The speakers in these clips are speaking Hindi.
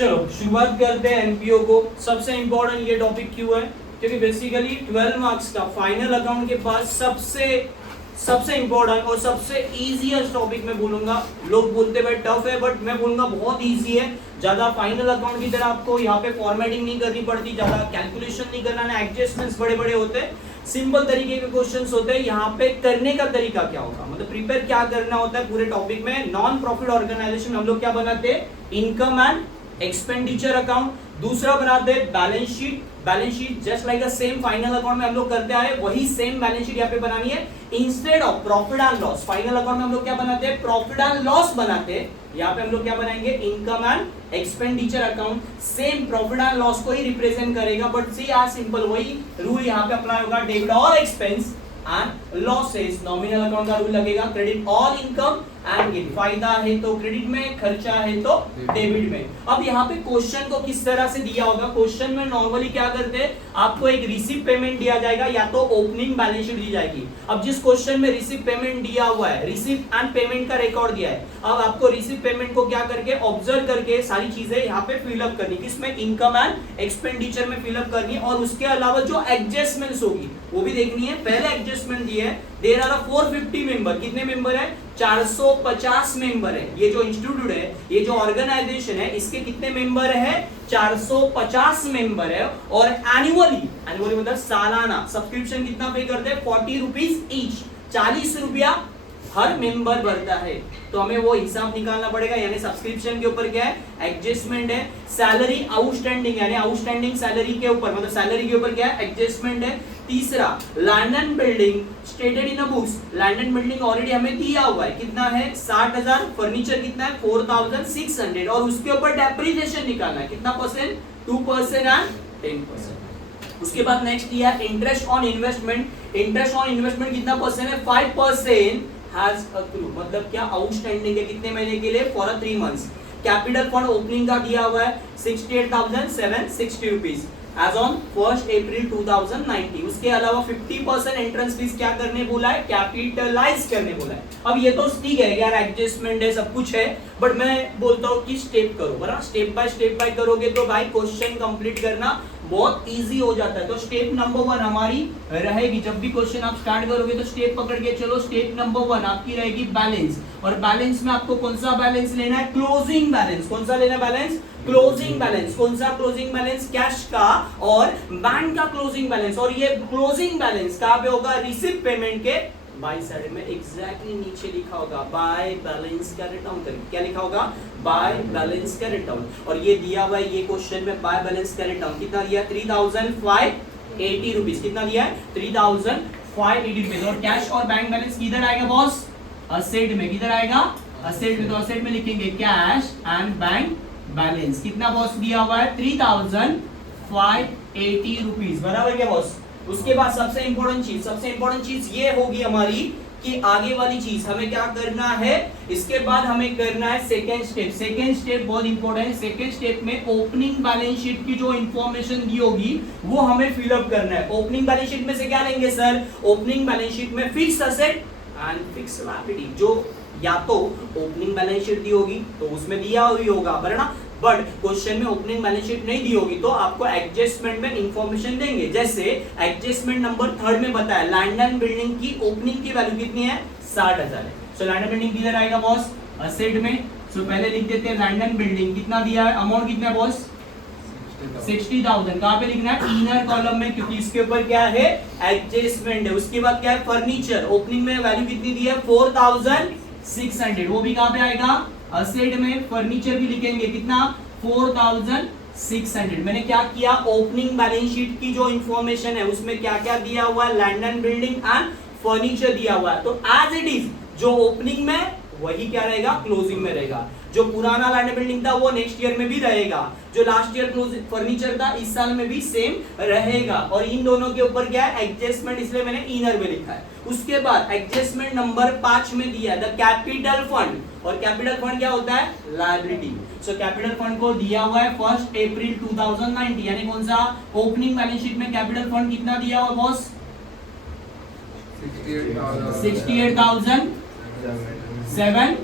चलो शुरुआत करते हैं एनपीओ को। सबसे इंपॉर्टेंट ये टॉपिक क्यों है, क्योंकि बेसिकली 12 मार्क्स का फाइनल अकाउंट के बाद सबसे इंपॉर्टेंट और सबसे इजीएस्ट टॉपिक मैं बोलूंगा। लोग बोलते भाई टफ है, बट मैं बोलूंगा बहुत इजी है। ज्यादा फाइनल अकाउंट की तरह आपको यहाँ पे फॉर्मेटिंग नहीं करनी पड़ती, ज्यादा कैलकुलेशन नहीं करना है, एडजस्टमेंट्स बड़े बड़े होते हैं, सिंपल तरीके के क्वेश्चंस होते हैं। यहाँ पे करने का तरीका क्या होगा, मतलब प्रिपेयर क्या करना होता है पूरे टॉपिक में। नॉन प्रॉफिट ऑर्गेनाइजेशन हम लोग क्या बनाते हैं, इनकम एंड एक्सपेंडिचर अकाउंट। दूसरा बनाते हैं balance sheet. Balance sheet just like same final account में हम लोग करते आए, वही सेम बैलेंस शीट यहाँ पे बनानी है। Instead of profit and loss, final account में हम लोग क्या बनाते हैं, प्रॉफिट एंड लॉस बनाते हैं। यहाँ पे हम लोग क्या बनाएंगे, income and expenditure account. Same profit and loss को ही रिप्रेजेंट करेगा, बट सी एज सिंपल वही रूल यहाँ पे अप्लाई होगा। Debit all expense and losses, nominal account का रूल लगेगा। Credit all income and gain, फायदा है तो क्रेडिट में, खर्चा है तो डेबिट में। अब यहाँ पे क्वेश्चन को किस तरह से दिया होगा, क्वेश्चन में नॉर्मली क्या करते हैं, आपको एक रिसीव पेमेंट दिया जाएगा या तो ओपनिंग बैलेंस शीट दी जाएगी। अब जिस क्वेश्चन में रिसीव पेमेंट दिया हुआ है, रिसीव एंड पेमेंट का रिकॉर्ड दिया है, अब आपको रिसीव पेमेंट को क्या करके ऑब्जर्व करके सारी चीजें यहाँ पे फिलअप करनी, किसमें, इनकम एंड एक्सपेंडिचर में फिलअप करनी है। और उसके अलावा जो एडजस्टमेंट्स होगी वो भी देखनी है। पहले एडजस्टमेंट दिए है, देयर आर 450 मेंबर, कितने मेंबर है, 450 मेंबर है। ये जो इंस्टीट्यूट है, ये जो ऑर्गेनाइजेशन है, इसके कितने मेंबर है, 450 मेंबर है। और एनुअली मतलब सालाना सब्सक्रिप्शन कितना पे करते हैं, 40 रुपीज ईच, 40 रुपया हर मेंबर भरता है। तो हमें वो हिसाब निकालना पड़ेगा, यानी सब्सक्रिप्शन के ऊपर क्या है, एडजस्टमेंट है। सैलरी आउटस्टैंडिंग, यानी आउटस्टैंडिंग सैलरी के ऊपर, मतलब सैलरी के ऊपर क्या है, एडजस्टमेंट है। तीसरा land and building stated in a books, land and building already हमें दिया हुआ है, कितना है, 60,000। फर्नीचर कितना है, 4,600। और उसके ऊपर डेप्रिसिएशन निकालना है, कितना परसेंट, 2% एंड 10%। उसके बाद नेक्स्ट दिया है interest on investment. Interest on investment कितना परसेंट है, 5% हैज अक्रूड, मतलब क्या आउटस्टैंडिंग है, कितने महीने के लिए, for 3 months. Capital fund opening का दिया हुआ है 68,760 रुपीज एज ऑन 1 अप्रैल 2019। उसके अलावा 50% एंट्रेंस फीस क्या करने बोला है, कैपिटलाइज करने बोला है। अब ये तो ठीक है यार, एडजस्टमेंट है, सब कुछ है, बट मैं बोलता हूँ कि स्टेप करो, बराबर, स्टेप बाय करोगे तो भाई क्वेश्चन कंप्लीट करना बहुत इजी हो जाता है। तो स्टेप नंबर 1 हमारी रहेगी, जब भी क्वेश्चन आप स्टार्ट करोगे तो स्टेप पकड़ के चलो। स्टेप नंबर 1 आपकी रहेगी बैलेंस, और बैलेंस में आपको कौन सा बैलेंस लेना है, क्लोजिंग बैलेंस। कौन सा लेना है बैलेंस, क्लोजिंग बैलेंस। कौन सा क्लोजिंग बैलेंस, कैश का और बैंक का क्लोजिंग बैलेंस। और ये क्लोजिंग बैलेंस कहां पे होगा, रिसीव पेमेंट के बाई साइड में एग्जैक्टली नीचे लिखा होगा, बाय बैलेंस का रिटर्न करके। क्या लिखा होगा, बाय बैलेंस का रिटर्न। और ये दिया हुआ है ये क्वेश्चन में, बाय बैलेंस का रिटर्न कितना दिया, 3,580 रुपीज। कितना दिया है, 3,580 रुपीज। और कैश और बैंक बैलेंस किधर आएगा बॉस, असेट में। किधर आएगा, असेट में। तो असेट में लिखेंगे कैश एंड बैंक बैलेंस। कितना बॉस दिया हुआ है, 3,580 रुपीज, बराबर क्या बॉस। उसके बाद सबसे इंपॉर्टेंट चीज ये होगी हमारी कि आगे वाली चीज हमें क्या करना है, इसके बाद हमें करना है सेकेंड स्टेप। सेकेंड स्टेप बहुत इंपॉर्टेंट है। सेकेंड स्टेप में ओपनिंग बैलेंस शीट की जो इंफॉर्मेशन दी होगी वो हमें फिलअप करना है। ओपनिंग बैलेंस शीट में से क्या लेंगे सर, ओपनिंग बैलेंस शीट में fix asset and fix liability, जो या तो ओपनिंग बैलेंस शीट दी होगी तो उसमें दिया हुई होगा, वरना बट क्वेश्चन में ओपनिंग बैलेंस शीट नहीं दी होगी तो आपको एडजस्टमेंट में इंफॉर्मेशन देंगे। जैसे एडजस्टमेंट नंबर 3 में बताया, लैंड एंड बिल्डिंग की ओपनिंग की वैल्यू कितनी है, 60,000 है। सो लैंड एंड बिल्डिंग किधर आएगा बॉस, असेट में। सो पहले लिख देते हैं लैंड एंड बिल्डिंग कितना दिया है, अमाउंट कितना है बॉस, 60,000। कहां पे लिखना है, इनर कॉलम में, क्योंकि इसके ऊपर क्या है, एडजस्टमेंट है। उसके बाद क्या है, फर्नीचर, ओपनिंग में वैल्यू कितनी दी है, 4,600, वो भी कहां पे आएगा, असेट में। फर्नीचर भी लिखेंगे कितना, 4,600। मैंने क्या किया, ओपनिंग बैलेंस शीट की जो इंफॉर्मेशन है उसमें क्या क्या दिया हुआ है, land and building and furniture दिया हुआ है। तो एज इट इज जो ओपनिंग में वही क्या रहेगा, क्लोजिंग में रहेगा। जो पुराना लैंड एंड बिल्डिंग था वो नेक्स्ट ईयर में भी रहेगा, जो लास्ट ईयर फर्नीचर था इस साल में भी सेम रहेगा। और इन दोनों के ऊपर क्या है, एडजस्टमेंट, इसलिए मैंने इनर में लिखा है। उसके बाद एडजस्टमेंट नंबर 5 में दिया है द कैपिटल फंड, और कैपिटल फंड क्या होता है, लायबिलिटी। सो कैपिटल फंड को दिया हुआ है 1 अप्रैल 2019, यानी कौन सा, ओपनिंग बैलेंस शीट में कैपिटल फंड कितना दिया हुआ बॉस, 68,760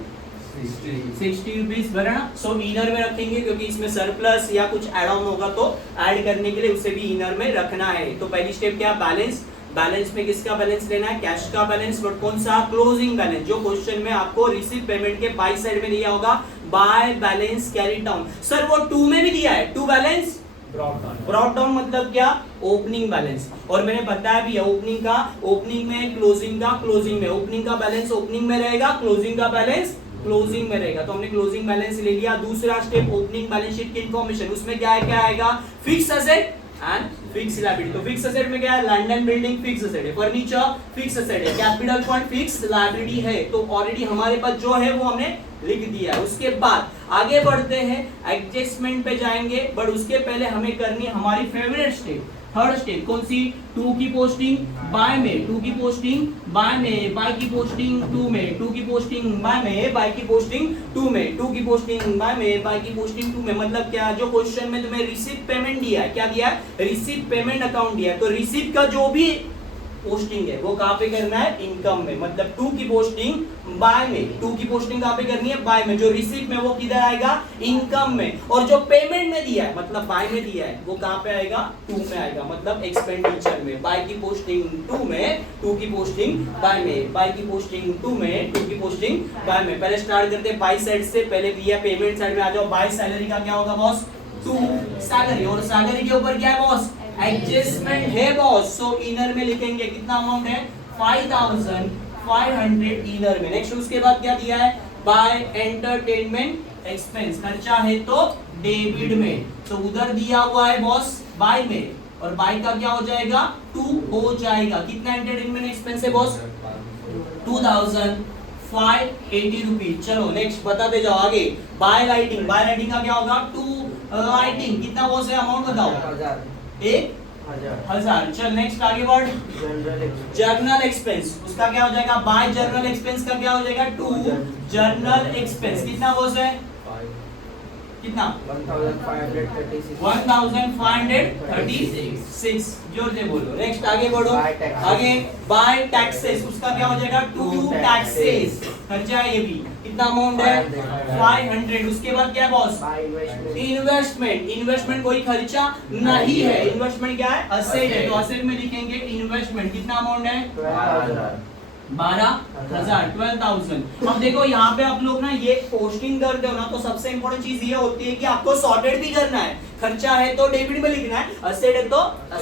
60 रुपीज भरा ना। सो इनर में रखेंगे क्योंकि इसमें सरप्लस या कुछ ऐड ऑन होगा तो ऐड करने के लिए उसे भी इनर में रखना है। तो पहली स्टेप क्या, बैलेंस। बैलेंस में किसका बैलेंस लेना है, कैश का बैलेंस, बट कौन सा, क्लोजिंग बैलेंस, जो क्वेश्चन में आपको रिसीव पेमेंट के बाई साइड में दिया होगा, by balance carry down. Sir वो 2 में भी दिया है, 2 बैलेंस ब्रॉट डाउन मतलब क्या, ओपनिंग बैलेंस। और मैंने बताया भी है ओपनिंग का ओपनिंग में, क्लोजिंग का क्लोजिंग में। ओपनिंग का बैलेंस ओपनिंग में रहेगा, क्लोजिंग का बैलेंस क्लोजिंग में रहेगा। तो हमने क्लोजिंग बैलेंस ले लिया। दूसरा स्टेप ओपनिंग बैलेंस शीट की इंफॉर्मेशन, उसमें क्या है, क्या आएगा, fix asset and fix liability. तो फिक्स एसेट में क्या है, land and building fix asset है, फर्नीचर फिक्स एसेट है, कैपिटल पॉइंट फिक्स लायबिलिटी है। तो ऑलरेडी हमारे पास जो है वो हमने लिख दिया है। उसके बाद आगे बढ़ते हैं, एडजस्टमेंट पे जाएंगे, बट उसके पहले हमें करनी है हमारी फेवरेट स्टेप, थर्ड स्टेप। कौन सी, 2 की पोस्टिंग बाय में, 2 की पोस्टिंग बाय में, बाय की पोस्टिंग 2 में, 2 की पोस्टिंग बाय में, बाय की पोस्टिंग 2 में, 2 की पोस्टिंग बाय में, बाय की पोस्टिंग 2 में। मतलब क्या, जो क्वेश्चन में तुम्हें रिसीव पेमेंट दिया है, क्या दिया है, रिसीव पेमेंट अकाउंट दिया है, तो रिसीव का जो भी पोस्टिंग है वो कहां पे करना है, इनकम में। मतलब 2 की पोस्टिंग बाय में, 2 की पोस्टिंग कहां पे करनी है, बाय में। जो रिसीव में वो किधर आएगा, इनकम में। और जो पेमेंट में दिया है, मतलब बाय में दिया है, वो कहां पे आएगा, 2 में आएगा, मतलब एक्सपेंडिचर में। बाय की पोस्टिंग 2 में, 2 की पोस्टिंग बाय में, बाय की पोस्टिंग 2 में, 2 की पोस्टिंग बाय में। पहले स्टार्ट करते हैं बाय साइड से, पहले दिया पेमेंट साइड में आ जाओ। बाय सैलरी का क्या होगा बॉस, 2 सैलरी, और सैलरी के ऊपर क्या है बॉस, एडजस्टमेंट है बॉस। सो इनर में लिखेंगे कितना अमाउंट है, 5500 इनर में। नेक्स्ट उसके बाद क्या दिया है, बाय एंटरटेनमेंट एक्सपेंस, खर्चा है तो डेबिट में, तो उधर दिया हुआ है बॉस बाय में, और बाय का क्या हो जाएगा, 2 हो जाएगा। कितना एंटरटेनमेंट एक्सपेंस है बॉस, 2580 रुपीज। चलो नेक्स्ट बताते जाओ आगे। बाय लाइटिंग, बाय लाइटिंग का क्या होगा, 2 लाइटिंग, कितना बॉस है, अमाउंट बताओ, 1000। चल नेक्स्ट आगे बढ़, जर्नल एक्सपेंस, उसका क्या हो जाएगा, बाय जर्नल एक्सपेंस का क्या हो जाएगा, 2 जर्नल एक्सपेंस, कितना बॉस है, कितना, 1536। जोर से बोलो। नेक्स्ट आगे बढ़ो, आगे बाय टैक्सेस, उसका क्या हो जाएगा, 2 टैक्सेस, खर्चा है ये भी, कितना अमाउंट है, 500। उसके बाद क्या बॉस, इन्वेस्टमेंट, इन्वेस्टमेंट कोई खर्चा नहीं है, इन्वेस्टमेंट क्या है, असेट है, तो असेट में लिखेंगे इन्वेस्टमेंट, कितना अमाउंट है, 12,000। अब देखो यहाँ पे आप लोग ना ये पोस्टिंग करते हो ना, तो सबसे इंपॉर्टेंट चीज ये होती है कि आपको सॉर्टेड भी करना है। खर्चा है तो डेबिट में लिखना है, असेट है तो असेट